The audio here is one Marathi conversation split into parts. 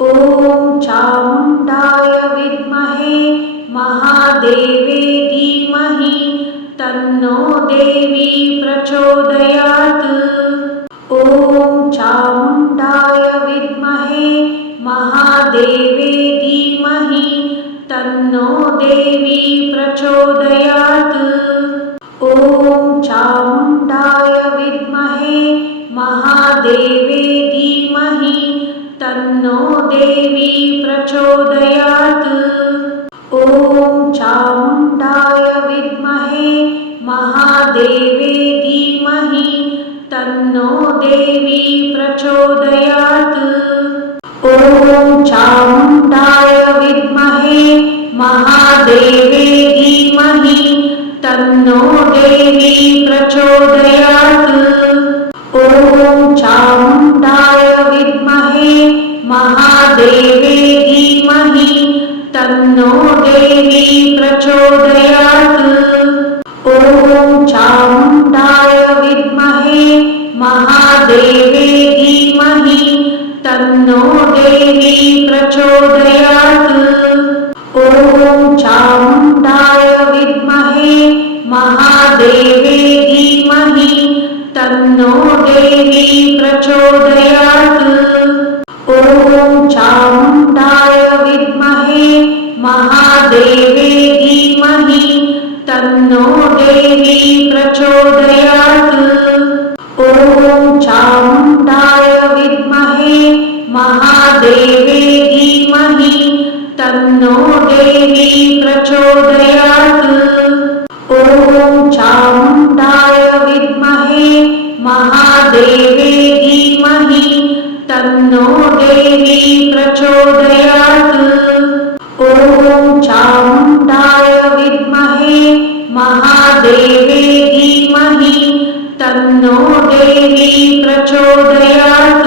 ॐ चामुण्डाय विद्महे महादेवे धीमहि तन्नो देवी प्रचोदयात्। ॐ चामुण्डाय विद्महे महादेवे धीमहि तन्नो देवी प्रचोदयात्। ॐ चामुण्डाय विद्महे महादेवे धीमहि तन्नो देवी प्रचोदयात्। ॐ चामुण्डाय विद्महे महादेवे धीमहि तन्नो देवी प्रचोदयात्। ॐ चामुण्डाय विद्महे महादेवे धीमहि तन्नो देवी प्रचोदयात्। ॐ चामुण्डाय विद्महे महादेवे धीमहि तन्नो देवी प्रचोदयात्। ॐ चामुण्डाय विद्महे महादेवे धीमहि तन्नो देवी प्रचोदयात्। ॐ चामुण्डाय विद्महे महादेवे धीमहि तन्नो देवी प्रचोदयात्। ॐ चामुण्डाय विद्महे महादेवे धीमहि तन्नो देवी प्रचोदयात्। ॐ चामुण्डाय विद्महे महादेवे धीमहि तन्नो देवी प्रचोदयात्। ॐ चामुण्डाय विद्महे महादेवे धीमहि तन्नो देवी प्रचोदयात्। ॐ चामुण्डाय विद्महे महादेवे धीमहि तन्नो देवी प्रचोदयात्।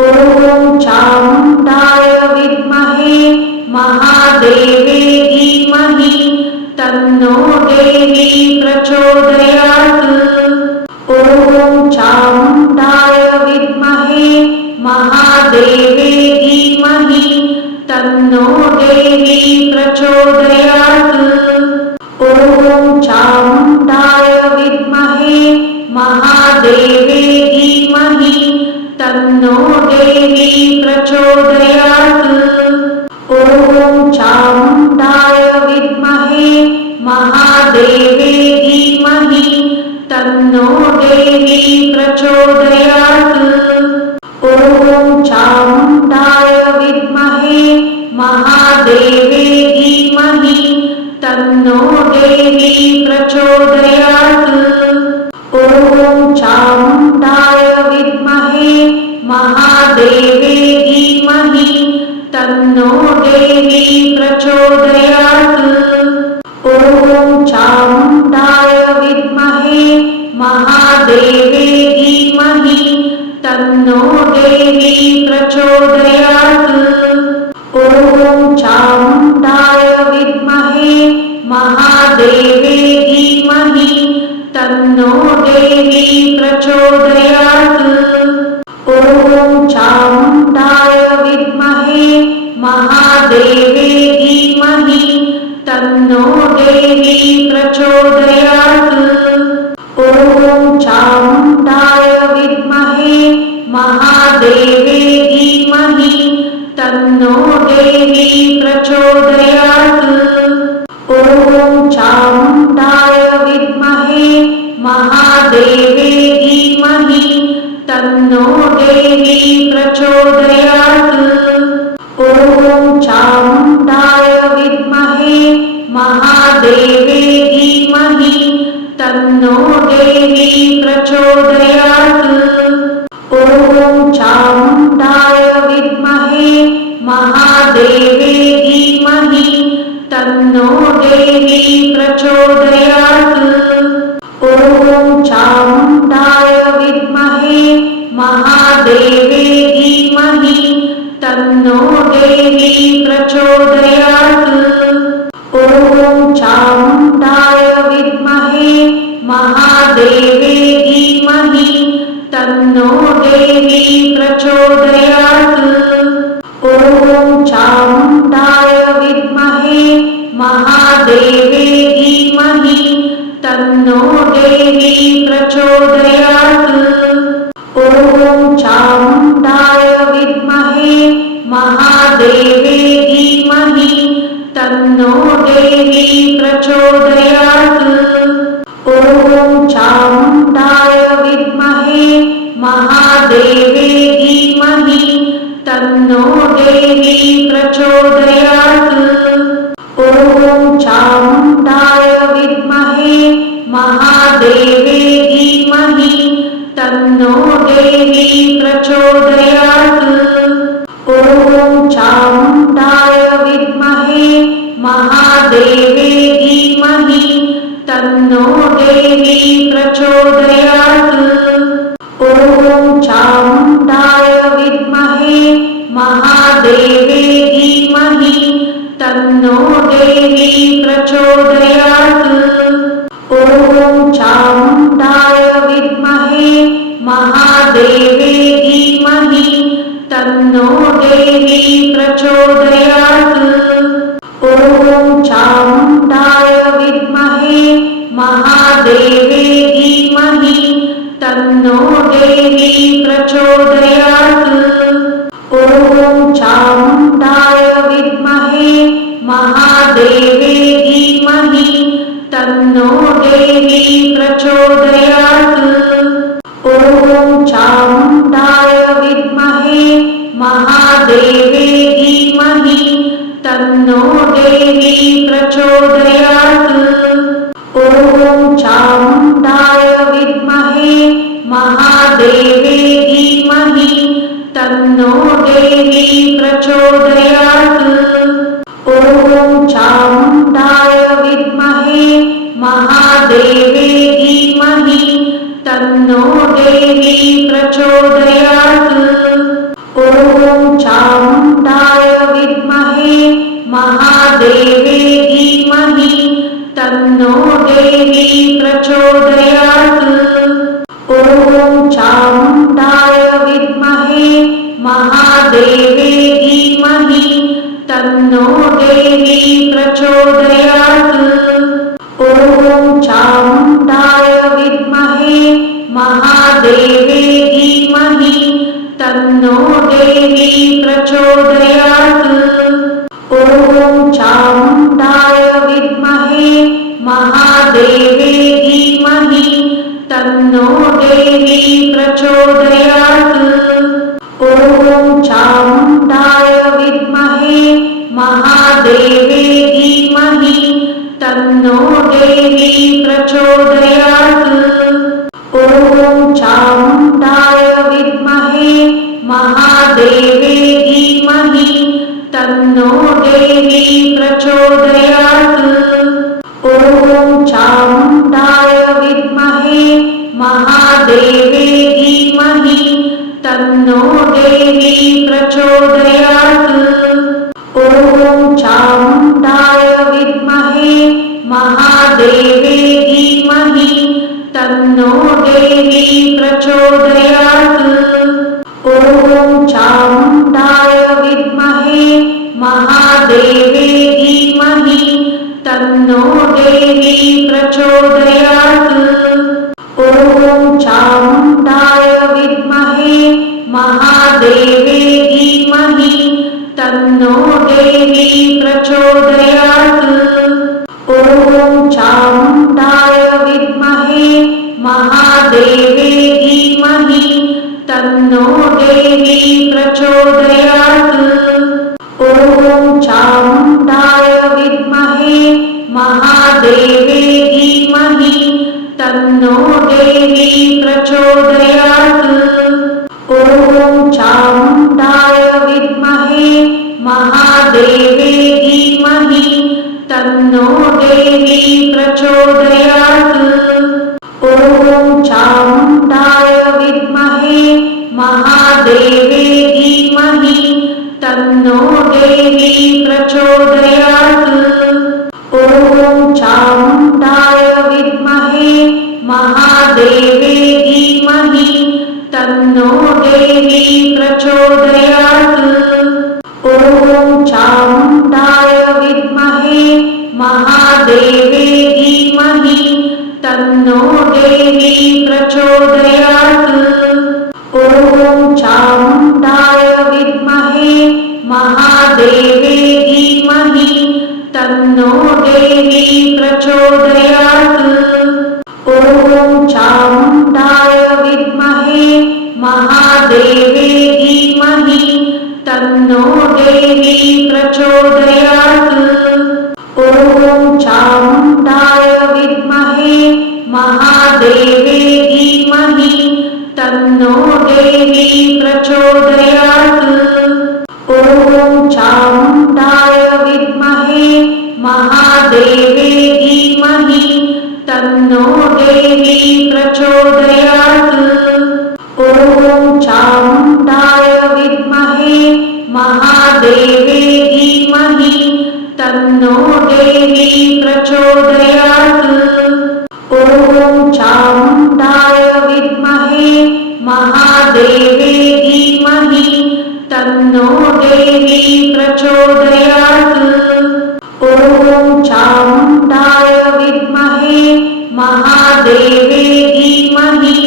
ॐ चामुण्डाय विद्महे महादेवे धीमहि तन्नो देवी प्रचोदयात्। ॐ चामुण्डाय विद्महे महादेवे धीमहि तन्नो देवी प्रचोदयात्। ॐ चामुण्डाय विद्महे महादेवे धीमहि तन्नो देवी प्रचोदयात्। ॐ चामुण्डाय विद्महे महादेवे धीमहि तन्नो देवी प्रचोदयात्। ॐ चामुण्डाय विद्महे महादेवे धीमहि तन्नो देवी प्रचोदयात्। ॐ चामुण्डाय विद्महे महादेवे धीमहि तन्नो देवी प्रचोदयात्। ॐ चामुण्डाय विद्महे महादेवे धीमहि तन्नो देवी प्रचोदयात्। ॐ चामुण्डाय विद्महे महादेवे धीमहि तन्नो देवी प्रचोदयात्। ॐ चामुण्डाय विद्महे महादेवे धीमहि तन्नो देवी प्रचोदयात्। ॐ चामुण्डाय विद्महे महादेवे धीमहि तन्नो देवी प्रचोदयात्। ॐ चामुण्डाय विद्महे महादेवे धीमहि तन्नो देवी प्रचोदयात्। ॐ चामुण्डाय विद्महे महादेवे धीमहि तन्नो देवी प्रचोदयात्। ॐ चामुण्डाय विद्महे महादेवे धीमहि तन्नो देवी प्रचोदयात्। ॐ चामुण्डाय विद्महे महादेवे धीमहि तन्नो देवी प्रचोदयात्। ॐ चामुण्डाय विद्महे महादेवे धीमहि तन्नो देवी प्रचोदयात्। ॐ चामुण्डाय विद्महे महादेवे धीमहि तन्नो देवी प्रचोदयात्। ॐ चामुण्डाय विद्महे महादेवे धीमहि तन्नो देवी प्रचोदयात्। ॐ चामुण्डाय विद्महे महादेवे धीमहि तन्नो देवी प्रचोदयात्। ॐ चामुण्डाय विद्महे महादेवे धीमहि तन्नो देवी प्रचोदयात्। ॐ चामुण्डाय विद्महे महादेवे धीमहि तन्नो देवी प्रचोदयात्। ॐ चामुण्डाय विद्महे महादेवे धीमहि तन्नो देवी प्रचोदयात्। ॐ चामुण्डाय विद्महे महादेवे धीमहि तन्नो देवी प्रचोदयात्। ॐ चामुण्डाय विद्महे महादेवे धीमहि तन्नो देवी प्रचोदयात्। ॐ चामुण्डाय विद्महे महादेवे धीमहि तन्नो देवी प्रचोदयात्। ॐ चामुण्डाय विद्महे महादेवे धीमहि तन्नो देवी प्रचोदयात्। ॐ चामुण्डाय विद्महे महादेवे धीमहि तन्नो देवी प्रचोदयात्। ॐ चामुण्डाय विद्महे महादेवे धीमहि तन्नो देवी प्रचोदयात्। ॐ चामुण्डाय विद्महे महादेवे धीमहि तन्नो देवी प्रचोदयात्। ॐ चामुण्डाय विद्महे महादेवे धीमहि तन्नो देवी प्रचोदयात्। ॐ चामुण्डाय विद्महे महादेवे धीमहि तन्नो देवी प्रचोदयात्। ॐ चामुण्डाय विद्महे महादेवे धीमहि तन्नो देवी प्रचोदयात्। ॐ चामुण्डाय विद्महे महादेवे धीमहि तन्नो देवी प्रचोदयात्। ॐ चामुण्डाय विद्महे महादेवे धीमहि तन्नो देवी प्रचोदयात्। ॐ चामुण्डाय विद्महे महादेवे धीमहि तन्नो देवी प्रचोदयात्। ॐ चामुण्डाय विद्महे महादेवे धीमहि तन्नो देवी प्रचोदयात्। ॐ चामुण्डाय विद्महे महादेवे धीमहि तन्नो देवी प्रचोदयात्। ॐ चामुण्डाय विद्महे महादेवे धीमहि तन्नो देवी प्रचोदयात्। ॐ चामुण्डाय विद्महे महादेवे धीमहि तन्नो देवी प्रचोदयात्। ॐ चामुण्डाय विद्महे महादेवे धीमहि तन्नो देवी प्रचोदयात्। ॐ चामुण्डाय विद्महे महादेवे धीमहि तन्नो देवी प्रचोदयात्। ॐ चामुण्डाय विद्महे महादेवे धीमहि तन्नो देवी प्रचोदयात्। ॐ चामुण्डाय विद्महे महादेवे धीमहि तन्नो देवी प्रचोदयात्। ॐ चामुण्डाय विद्महे महादेवे धीमहि तन्नो देवी प्रचोदयात्। ॐ चामुण्डाय विद्महे महादेवे धीमहि तन्नो देवी प्रचोदयात्। ॐ चामुण्डाय विद्महे महादेवे धीमहि तन्नो देवी प्रचोदयात्। ॐ चामुण्डाय विद्महे महादेवे धीमहि तन्नो देवी प्रचोदयात्। ॐ चामुण्डाय विद्महे महादेवे धीमहि तन्नो देवी प्रचोदयात्। ॐ चामुण्डाय विद्महे महादेवे धीमहि तन्नो देवी प्रचोदयात्। ॐ चामुण्डाय विद्महे महादेवे धीमहि तन्नो देवी प्रचोदयात्। ॐ चामुण्डाय विद्महे महादेवे धीमहि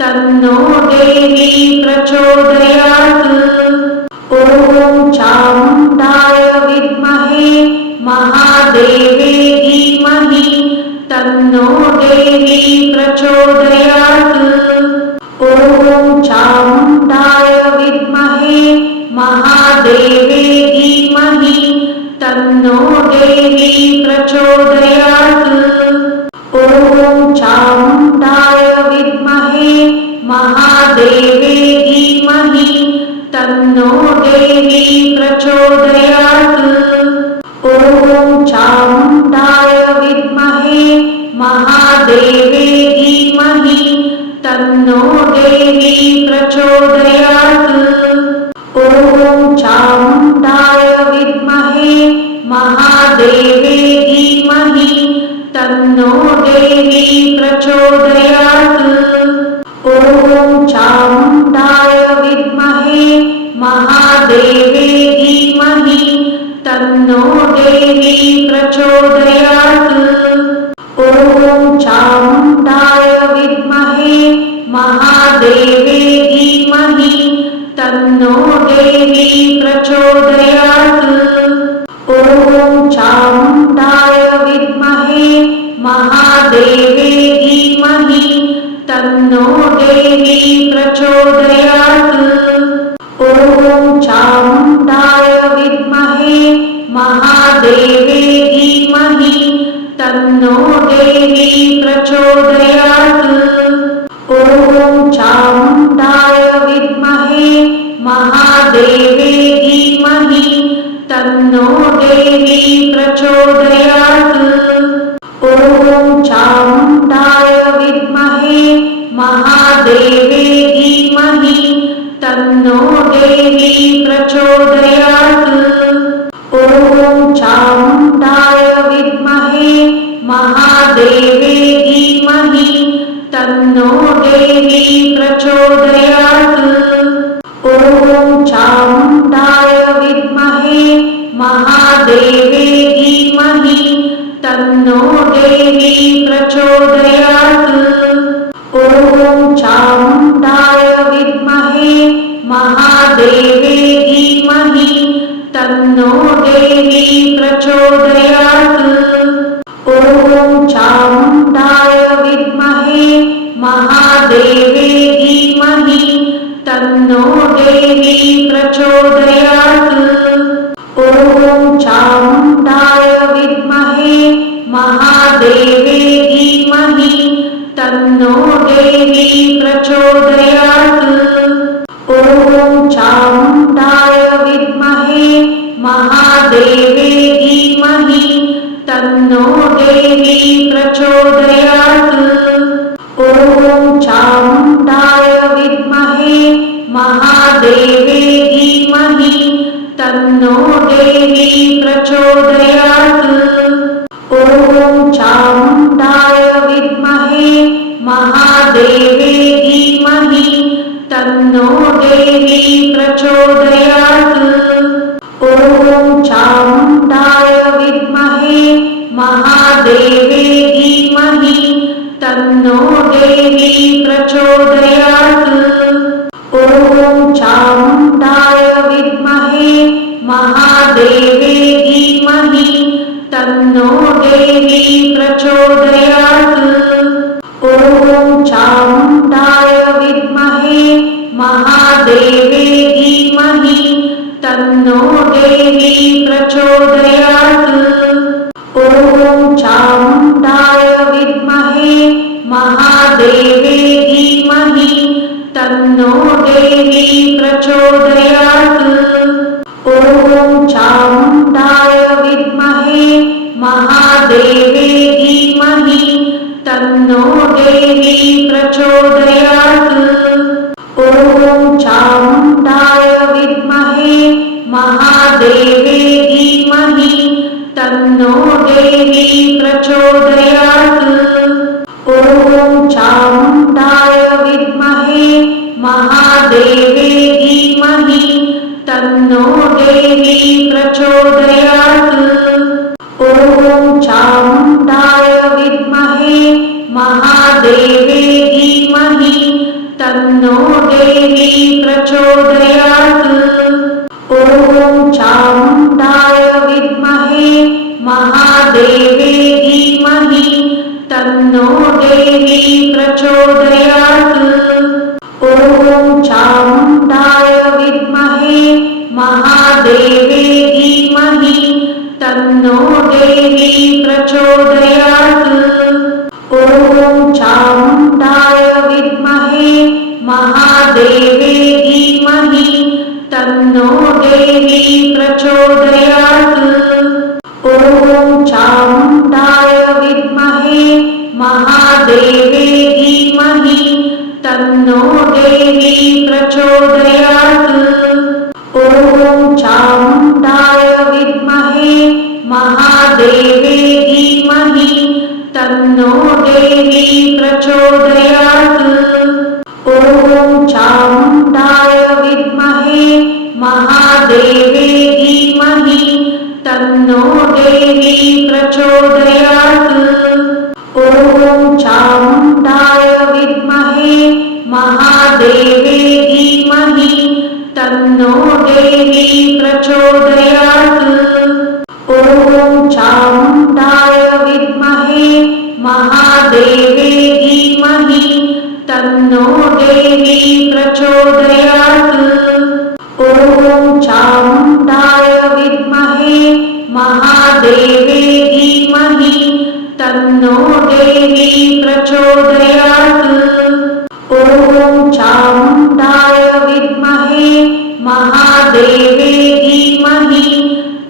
तन्नो देवी प्रचोदयात्। ॐ चामुण्डाय विद्महे महादेवे धीमहि तन्नो देवी प्रचोदयात्। ॐ चामुण्डाय विद्महे महादेवे धीमहि तन्नो देवी प्रचोदयात्। ॐ चामुण्डाय विद्महे महादेवे धीमहि तन्नो देवी प्रचोदयात्। ॐ चामुण्डाय विद्महे महादेवे धीमहि तन्नो देवी प्रचोदयात्। ॐ चामुण्डाय विद्महे महादेवे धीमहि तन्नो देवी प्रचोदयात्। ॐ चामुण्डाय विद्महे महादेवे धीमहि तन्नो देवी प्रचोदयात्। ॐ चामुण्डाय विद्महे महादेवे धीमहि तन्नो देवी प्रचोदयात्। ॐ चामुण्डाय विद्महे महादेवे धीमहि तन्नो देवी प्रचोदयात्। ॐ चामुण्डाय विद्महे महादेवे धीमहि तन्नो देवी प्रचोदयात्। ॐ चामुण्डाय विद्महे महादेवे धीमहि तन्नो देवी प्रचोदयात्। ॐ चामुण्डाय विद्महे महादेवे धीमहि तन्नो देवी प्रचोदयात्। ॐ चामुण्डाय विद्महे महादेवे धीमहि तन्नो देवी प्रचोदयात्। ॐ चामुण्डाय विद्महे महादेवे धीमहि तन्नो देवी प्रचोदयात्। ॐ चामुण्डाय विद्महे महादेवे धीमहि तन्नो देवी प्रचोदयात्। ॐ चामुण्डाय विद्महे महादेवे धीमहि तन्नो देवी प्रचोदयात्। ॐ चामुण्डाय विद्महे महादेवे धीमहि तन्नो देवी प्रचोदयात्। ॐ चामुण्डाय विद्महे महादेवे धीमहि तन्नो देवी प्रचोदयात्। ॐ चामुण्डाय विद्महे महादेवे धीमहि तन्नो देवी प्रचोदयात्। ॐ चामुण्डाय विद्महे महादेवे धीमहि तन्नो देवी प्रचोदयात्। ॐ ॐ चामुण्डाय विद्महे महादेवे धीमहि तन्नो देवी प्रचोदयात्। ॐ चामुण्डाय विद्महे महादेवे धीमहि तन्नो देवी प्रचोदयात्। ॐ चामुण्डाय विद्महे महादेवे धीमहि तन्नो देवी प्रचोदयात्। ॐ चामुण्डाय विद्महे महादेवे धीमहि तन्नो देवी प्रचोदयात्। ॐ चामुण्डाय विद्महे महादेवे धीमहि तन्नो देवी प्रचोदयात्। ॐ चामुण्डाय विद्महे महादेवे धीमहि तन्नो देवी प्रचोदयात्। ॐ चामुण्डाय विद्महे महादेवे धीमहि तन्नो देवी प्रचोदयात्। ॐ चामुण्डाय विद्महे महादेवे धीमहि तन्नो देवी प्रचोदयात्। ॐ चामुण्डाय विद्महे महादेवे धीमहि तन्नो देवी प्रचोदयात्। ॐ चामुण्डाय विद्महे महादेवे धीमहि तन्नो देवी प्रचोदयात्। ॐ चामुण्डाय विद्महे महादेवे धीमहि तन्नो देवी प्रचोदयात्। ॐ चामुण्डाय विद्महे महादेवे धीमहि तन्नो देवी प्रचोदयात्। ॐ चामुण्डाय विद्महे महादेवे धीमहि तन्नो देवी प्रचोदयात्। ॐ चामुण्डाय विद्महे महादेवे धीमहि तन्नो देवी प्रचोदयात्। ॐ चामुण्डाय विद्महे महादेवे धीमहि तन्नो देवी प्रचोदयात्। ॐ चामुण्डाय विद्महे महादेवे धीमहि तन्नो देवी प्रचोदयात्। ॐ चामुण्डाय विद्महे महादेवे धीमहि तन्नो देवी प्रचोदयात्। ॐ चामुण्डाय विद्महे महादेवे धीमहि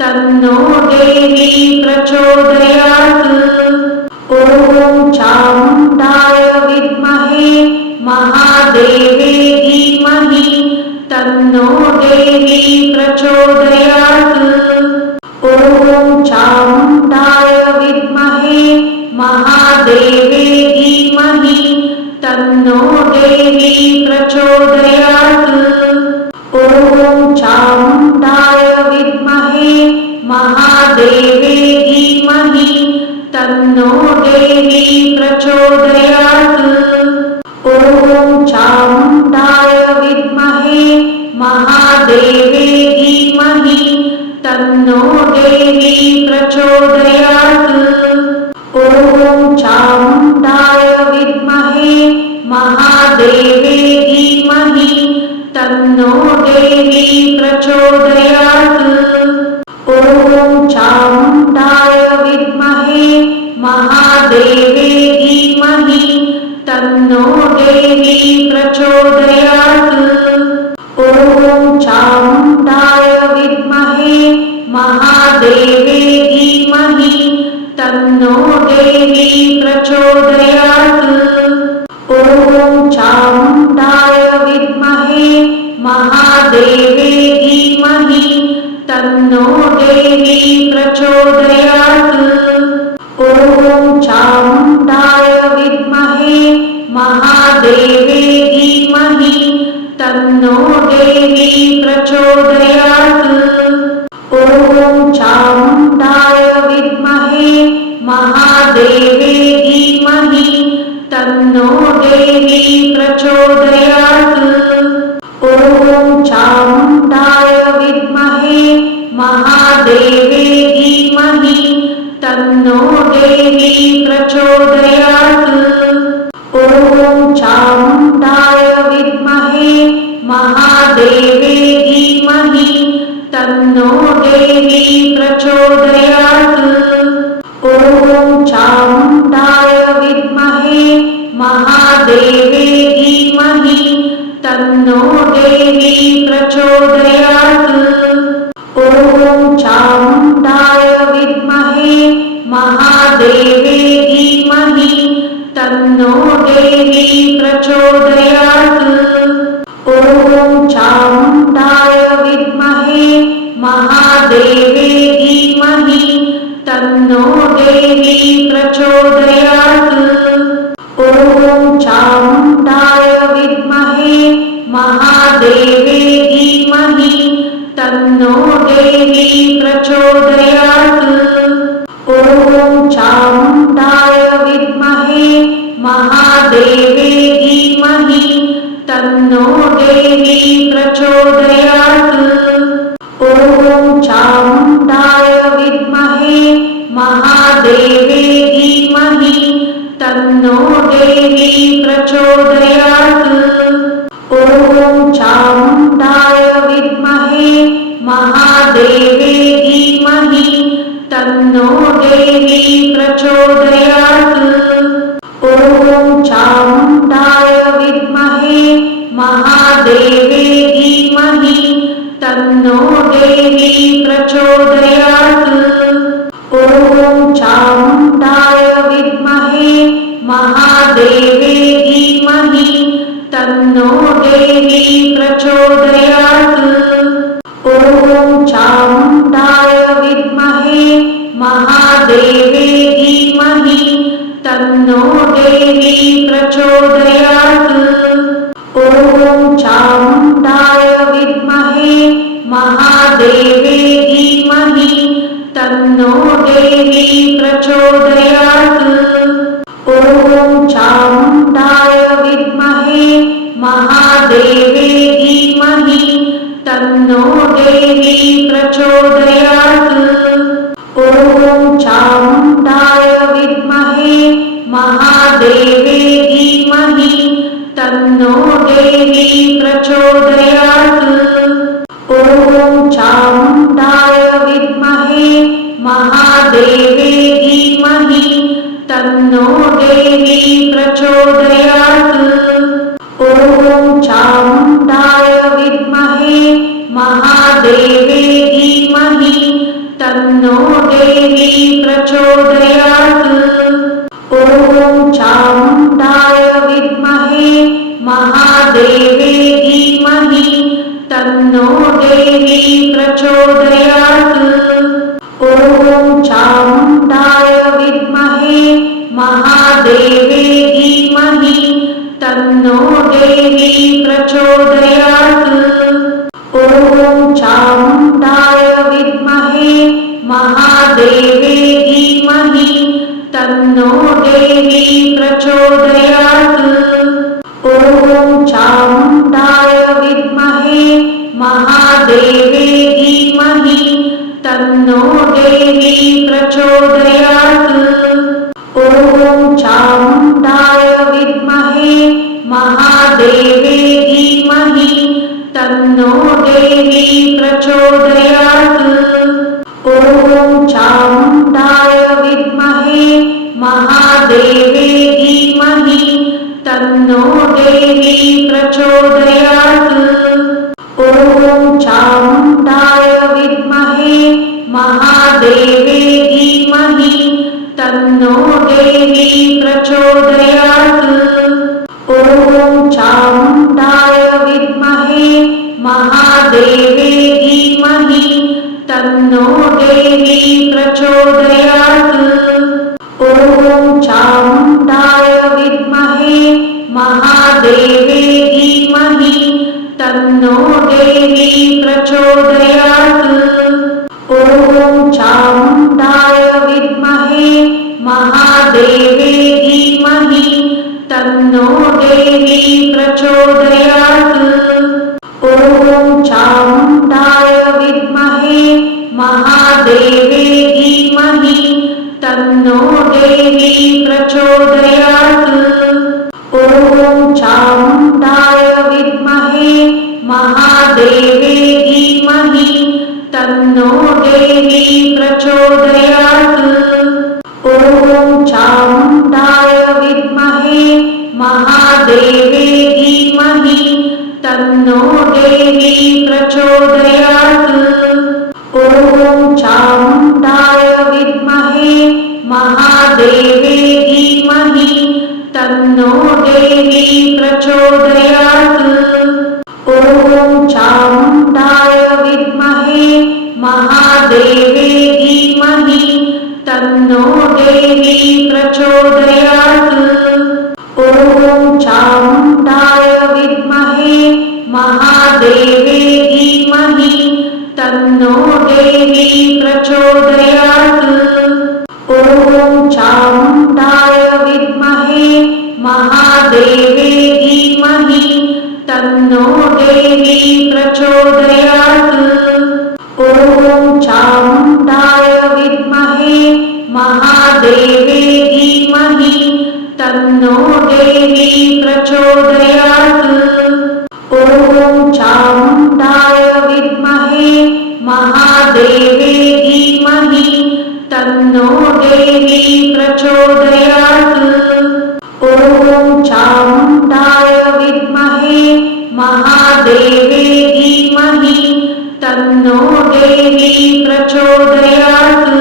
तन्नो देवी प्रचोदयात्। ॐ चामुण्डाय विद्महे महादेवे धीमहि तन्नो देवी प्रचोदयात्। ॐ चामुण्डाय विद्महे महादेवे धीमहि तन्नो देवी प्रचोदयात्। ॐ चामुण्डाय विद्महे महादेवे धीमहि तन्नो देवी प्रचोदयात्। ॐ चामुण्डाय विद्महे महादेवे धीमहि तन्नो देवी प्रचोदयात्। ॐ चामुण्डाय विद्महे महादेवे धीमहि तन्नो देवी प्रचोदयात्। ॐ चामुण्डाय विद्महे महादेवे धीमहि तन्नो देवी प्रचोदयात्। ॐ चामुण्डाय विद्महे महादेवे धीमहि तन्नो देवी प्रचोदयात्। ॐ चामुण्डाय विद्महे महादेवे धीमहि तन्नो देवी प्रचोदयात्। ॐ चामुण्डाय विद्महे महादेवे धीमहि तन्नो देवी प्रचोदयात्। ॐ ॐ चामुण्डाय विद्महे महादेवे धीमहि तन्नो देवी प्रचोदयात्। ॐ चामुण्डाय विद्महे महादेवे धीमहि तन्नो देवी प्रचोदयात्। ॐ चामुण्डाय विद्महे महादेवे धीमहि तन्नो देवी प्रचोदयात्। ॐ चामुण्डाय विद्महे महादेवे धीमहि तन्नो देवी प्रचोदयात्। ॐ चामुण्डाय विद्महे महादेवे धीमहि तन्नो देवी प्रचोदयात्। ॐ चामुण्डाय विद्महे महादेवे धीमहि तन्नो देवी प्रचोदयात्। ॐ चामुण्डाय विद्महे महादेवे धीमहि तन्नो देवी प्रचोदयात्। ॐ चामुण्डाय विद्महे महादेवे धीमहि तन्नो देवी प्रचोदयात्। ॐ चामुण्डाय विद्महे महादेवे धीमहि तन्नो देवी प्रचोदयात्। ॐ चामुण्डाय विद्महे महादेवे धीमहि तन्नो देवी प्रचोदयात्। ॐ चामुण्डाय विद्महे महादेवे धीमहि तन्नो देवी प्रचोदयात्। ॐ चामुण्डाय विद्महे महादेवे धीमहि तन्नो देवी प्रचोदयात्। ॐ चामुण्डाय विद्महे महादेवे धीमहि तन्नो देवी प्रचोदयात्। ॐ चामुण्डाय विद्महे महादेवे धीमहि तन्नो देवी प्रचोदयात्। ॐ चामुण्डाय विद्महे महादेवे धीमहि तन्नो देवी प्रचोदयात्। ॐ चामुण्डाय विद्महे महादेवे धीमहि तन्नो देवी प्रचोदयात्। ॐ चामुण्डाय विद्महे महादेवे धीमहि तन्नो देवी प्रचोदयात्। ॐ चामुण्डाय विद्महे महादेवे धीमहि तन्नो देवी प्रचोदयात्। ॐ चामुण्डाय विद्महे महादेवे धीमहि तन्नो देवी प्रचोदयात्। ॐ चामुण्डाय विद्महे महादेवे धीमहि तन्नो देवी प्रचोदयात्। ॐ चामुण्डाय विद्महे महादेवे धीमहि तन्नो देवी प्रचोदयात्। ॐ चामुण्डाय विद्महे महादेवे धीमहि तन्नो देवी प्रचोदयात्। ॐ चामुण्डाय विद्महे महादेवे धीमहि तन्नो देवी प्रचोदयात्। ॐ चामुण्डाय विद्महे महादेवे धीमहि तन्नो देवी प्रचोदयात्। ॐ चामुण्डाय विद्महे महादेवे धीमहि तन्नो देवी प्रचोदयात्। ॐ चामुण्डाय विद्महे महादेवे धीमहि तन्नो देवी प्रचोदयात्। ॐ चामुण्डाय विद्महे महादेवे धीमहि तन्नो देवी प्रचोदयात्। ॐ चामुण्डाय विद्महे महादेवे धीमहि तन्नो देवी प्रचोदयात्। ॐ चामुण्डाय विद्महे महादेवे धीमहि तन्नो देवी प्रचोदयात्। ॐ चामुण्डाय विद्महे महादेवे धीमहि तन्नो देवी प्रचोदयात्। ॐ चामुण्डाय विद्महे महादेवे धीमहि तन्नो देवी प्रचोदयात्। ॐ चामुण्डाय विद्महे महादेवे धीमहि तन्नो देवी प्रचोदयात्। ॐ चामुण्डाय विद्महे महादेवे धीमहि तन्नो देवी प्रचोदयात्। ॐ चामुण्डाय विद्महे महादेवे धीमहि तन्नो देवी प्रचोदयात्। ॐ चामुण्डाय विद्महे महादेवे धीमहि तन्नो देवी प्रचोदयात्। ॐ चामुण्डाय विद्महे महादेवे धीमहि तन्नो देवी प्रचोदयात्। ॐ चामुण्डाय विद्महे महादेवे धीमहि तन्नो देवी प्रचोदयात्।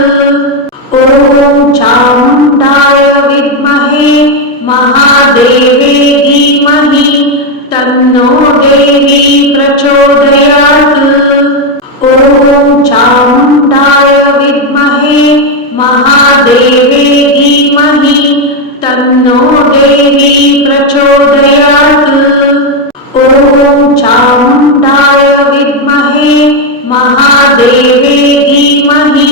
ॐ चामुण्डाय विद्महे महादेवे धीमहि तन्नो देवी प्रचोदयात्। ॐ चामुण्डाय विद्महे महादेवे धीमहि तन्नो देवी प्रचोदयात्। ॐ चामुण्डाय विद्महे महादेवे धीमहि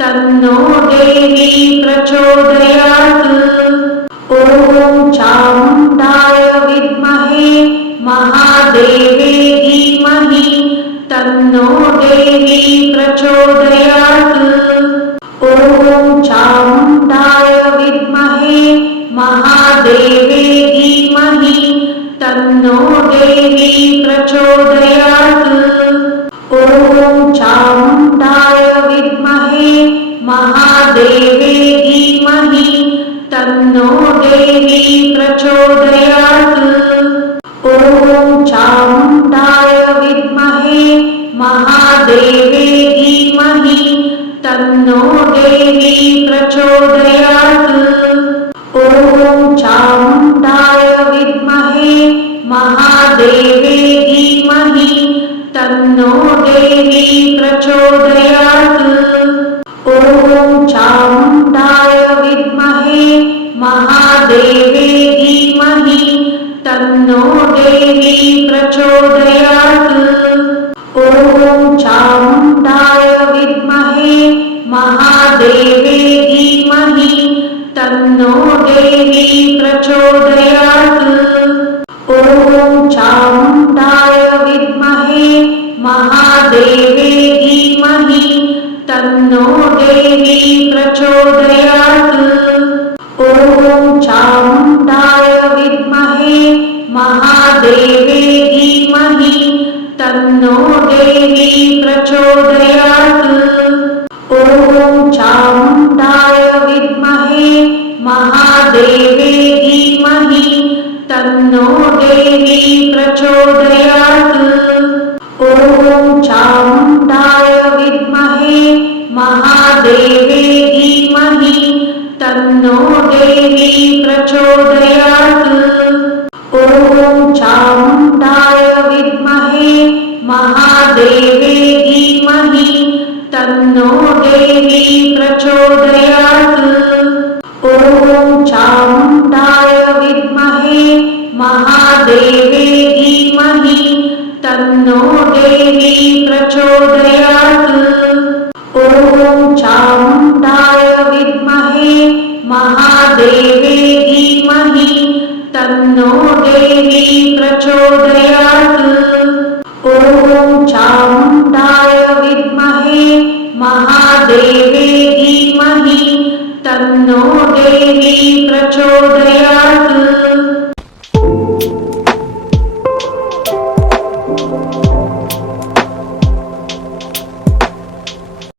तन्नो देवी प्रचोदयात्। ॐ चामुण्डाय विद्महे महादेवे धीमहि तन्नो देवी प्रचोदयात्। ॐ चामुण्डाय विद्महे महादेवे धीमहि तन्नो देवी प्रचोदयात्। ॐ चामुण्डाय विद्महे महादेवे धीमहि तन्नो देवी प्रचोदयात्। ॐ चामुण्डाय विद्महे महादेवे धीमहि तन्नो देवी प्रचोदयात्। ॐ चामुण्डाय विद्महे महादेवे धीमहि तन्नो देवी प्रचोदयात्। ॐ चामुण्डाय विद्महे महादेवे धीमहि तन्नो देवी प्रचोदयात्। ॐ चामुण्डाय विद्महे महादेवे धीमहि तन्नो देवी प्रचोदयात्। ॐ चामुण्डाय विद्महे महादेवे धीमहि तन्नो देवी प्रचोदयात्। ॐ चामुण्डाय विद्महे महादेवे धीमहि तन्नो देवी प्रचोदयात्। ॐ चामुण्डाय विद्महे महादेवे धीमहि तन्नो देवी प्रचोदयात्। ॐ चामुण्डाय विद्महे महादेवे धीमहि तन्नो देवी प्रचोदयात्। ॐ चामुण्डाय विद्महे महादेवे धीमहि तन्नो देवी प्रचोदयात्। ॐ चामुण्डाय विद्महे महादेवे धीमहि तन्नो देवी प्रचोदयात्। ॐ चामुण्डाय विद्महे महादेवे धीमहि तन्नो देवी